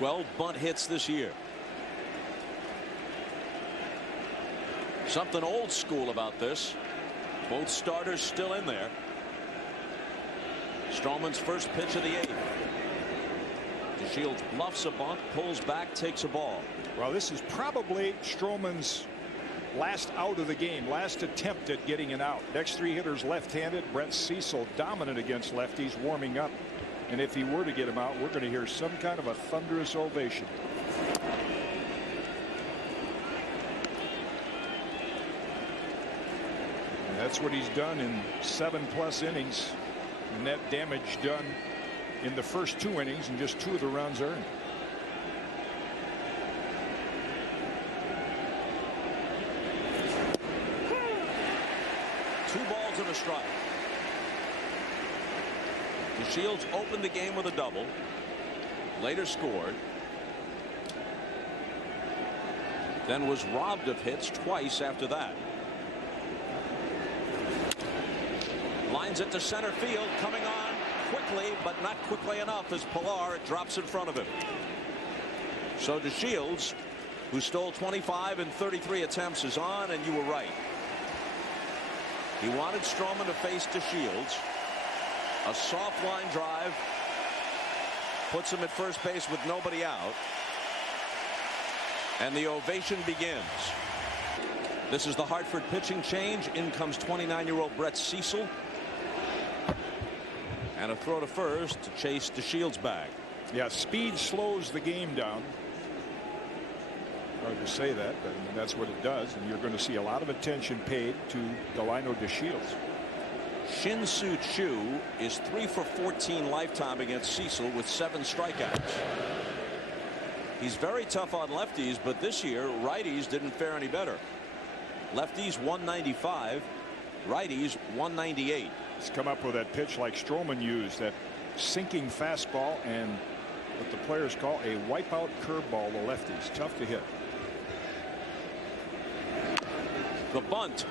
12 bunt hits this year. Something old school about this. Both starters still in there. Stroman's first pitch of the 8th. DeShields bluffs a bunt, pulls back, takes a ball. Well, this is probably Stroman's last out of the game, last attempt at getting an out. Next 3 hitters left-handed. Brett Cecil dominant against lefties, warming up. And if he were to get him out, we're going to hear some kind of a thunderous ovation. And that's what he's done in 7+ innings. Net damage done in the first 2 innings, and just 2 of the runs earned. Two balls and a strike. DeShields opened the game with a double. Later scored. Then was robbed of hits twice after that. Lines it to center field, coming on quickly, but not quickly enough as Pilar drops in front of him. So DeShields, who stole 25 in 33 attempts, is on, and you were right. He wanted Stroman to face DeShields. A soft line drive puts him at first base with nobody out. And the ovation begins. This is the Hartford pitching change. In comes 29-year-old Brett Cecil. And a throw to first to chase DeShields back. Yeah, speed slows the game down. Hard to say that, but that's what it does, and you're going to see a lot of attention paid to Delino DeShields. Shin-Soo Choo is 3 for 14 lifetime against Cecil with 7 strikeouts. He's very tough on lefties, but this year righties didn't fare any better. Lefties 195, righties 198. He's come up with that pitch like Stroman used, that sinking fastball, and what the players call a wipeout curveball. The lefties tough to hit. The bunt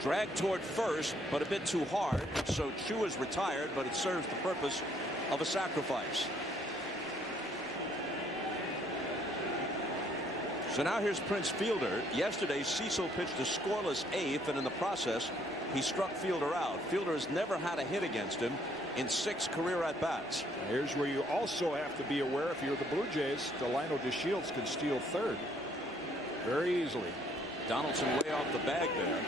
dragged toward first, but a bit too hard, so Choo is retired, but it serves the purpose of a sacrifice. So now here's Prince Fielder. Yesterday Cecil pitched a scoreless 8th, and in the process he struck Fielder out. Fielder has never had a hit against him in 6 career at-bats. Here's where you also have to be aware, if you're the Blue Jays, Delino DeShields can steal third very easily. Donaldson way off the bag there.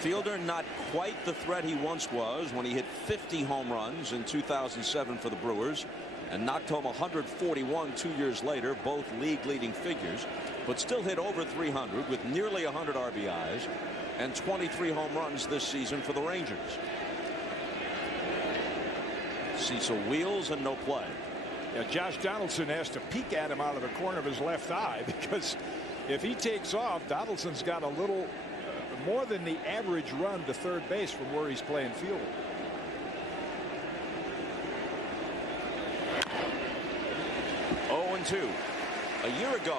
Fielder not quite the threat he once was when he hit 50 home runs in 2007 for the Brewers and knocked home 141 2 years later, both league leading figures, but still hit over 300 with nearly 100 RBIs and 23 home runs this season for the Rangers. Cecil wheels and no play. Yeah, Josh Donaldson has to peek at him out of the corner of his left eye, because if he takes off, Donaldson's got a little more than the average run to third base from where he's playing field. Oh, 2. A year ago,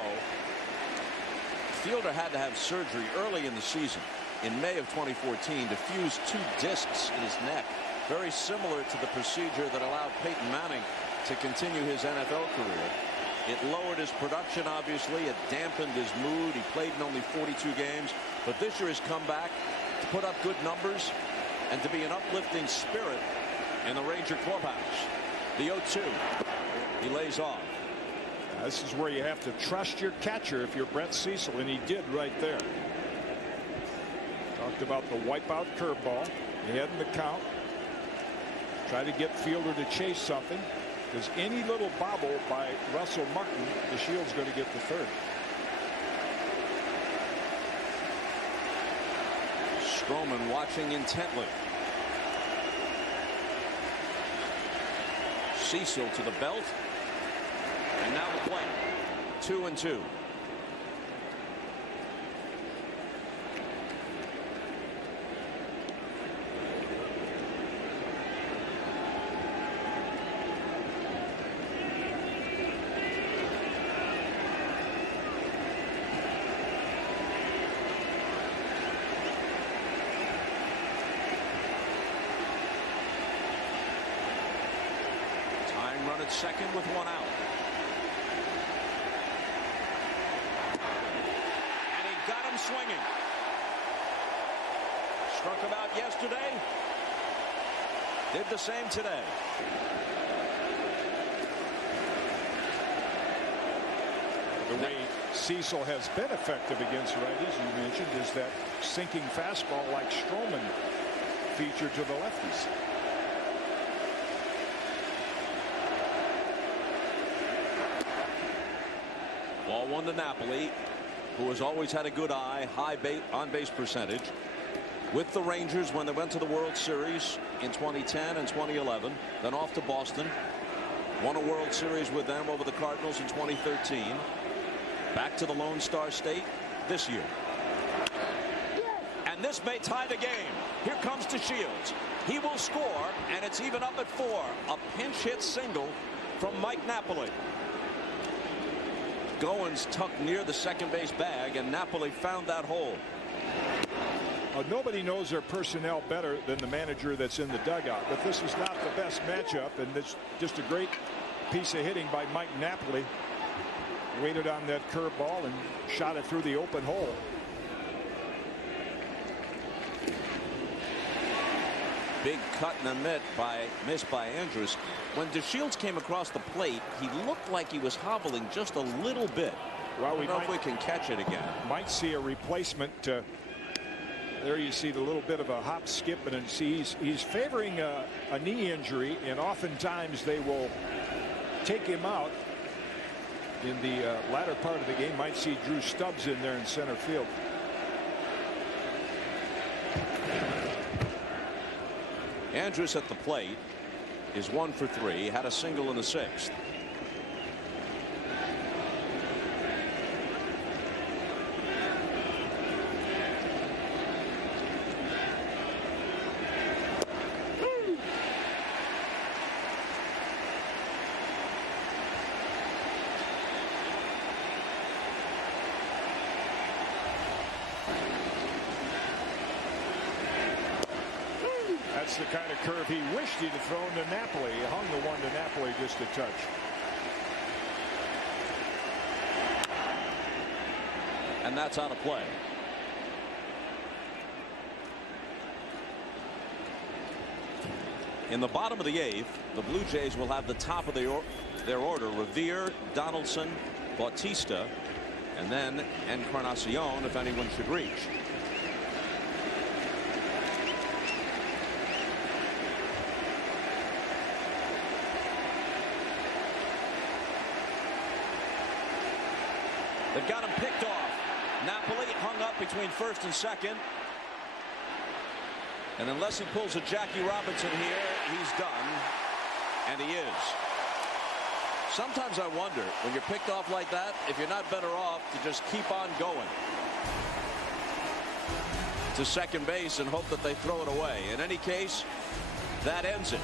Fielder had to have surgery early in the season in May of 2014 to fuse 2 discs in his neck, very similar to the procedure that allowed Peyton Manning to continue his NFL career. It lowered his production, obviously. It dampened his mood. He played in only 42 games. But this year has come back to put up good numbers and to be an uplifting spirit in the Ranger clubhouse. The 0-2. He lays off. This is where you have to trust your catcher if you're Brett Cecil, and he did right there. Talked about the wipeout curveball. Ahead in the count. Try to get Fielder to chase something, because any little bobble by Russell Martin, DeShields going to get the third. Stroman watching intently. Cecil to the belt, and now the play. 2-2. at second with one out. And he got him swinging. Struck him out yesterday. Did the same today. The way Cecil has been effective against righties, you mentioned, is that sinking fastball like Stroman feature to the lefties. Ball one to Napoli, who has always had a good eye, high on-base percentage. With the Rangers when they went to the World Series in 2010 and 2011. Then off to Boston. Won a World Series with them over the Cardinals in 2013. Back to the Lone Star State this year. And this may tie the game. Here comes DeShields. He will score, and it's even up at 4. A pinch hit single from Mike Napoli. Goins tucked near the second base bag, and Napoli found that hole. Nobody knows their personnel better than the manager that's in the dugout, but this was not the best matchup, and it's just a great piece of hitting by Mike Napoli. Waited on that curveball and shot it through the open hole. Big cut in the miss by Andrus. When DeShields came across the plate, he looked like he was hobbling just a little bit. Well, I don't know if we can catch it again. Might see a replacement. There you see the little bit of a hop skip, and see he's favoring a knee injury, and oftentimes they will take him out in the latter part of the game. Might see Drew Stubbs in there in center field. Andrus at the plate is 1 for 3. Had a single in the 6th. That's the kind of curve he wished he'd have thrown to Napoli. He hung the one to Napoli just a touch. And that's out of play. In the bottom of the 8th, the Blue Jays will have the top of their order: Revere, Donaldson, Bautista, and then Encarnacion if anyone should reach. They've got him picked off. Napoli hung up between first and second. And unless he pulls a Jackie Robinson here, he's done. And he is. Sometimes I wonder, when you're picked off like that, if you're not better off to just keep on going to second base and hope that they throw it away. In any case, that ends it.